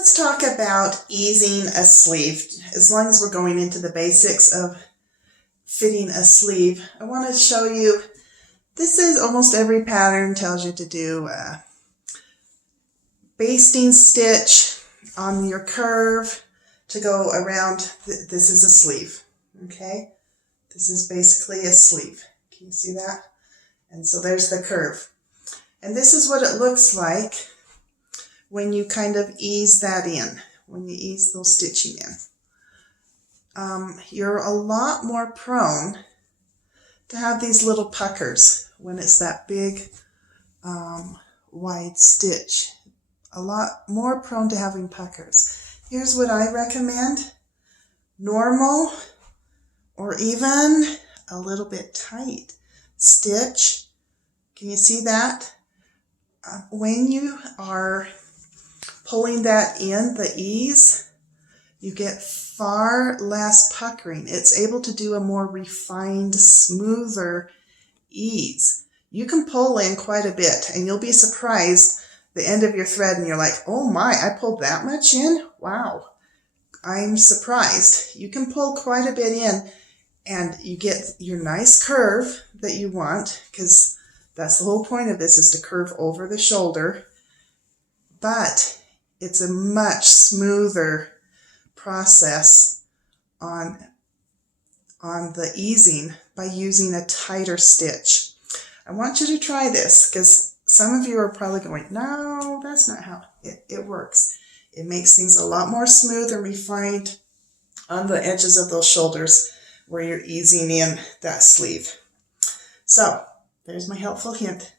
Let's talk about easing a sleeve. As long as we're going into the basics of fitting a sleeve, I want to show you, this is almost every pattern tells you to do a basting stitch on your curve to go around. This is a sleeve, okay? This is basically a sleeve. Can you see that? And so there's the curve. And this is what it looks like when you kind of ease that in, when you ease those stitching in. You're a lot more prone to have these little puckers when it's that big wide stitch. A lot more prone to having puckers. Here's what I recommend. Normal or even a little bit tight stitch. Can you see that? When you are pulling that in, the ease, you get far less puckering. It's able to do a more refined, smoother ease. You can pull in quite a bit and you'll be surprised the end of your thread and you're like, oh my, I pulled that much in? Wow, I'm surprised. You can pull quite a bit in and you get your nice curve that you want, because that's the whole point of this, is to curve over the shoulder. But it's a much smoother process on the easing by using a tighter stitch. I want you to try this, because some of you are probably going, no, that's not how it works. It makes things a lot more smooth and refined on the edges of those shoulders where you're easing in that sleeve. So there's my helpful hint.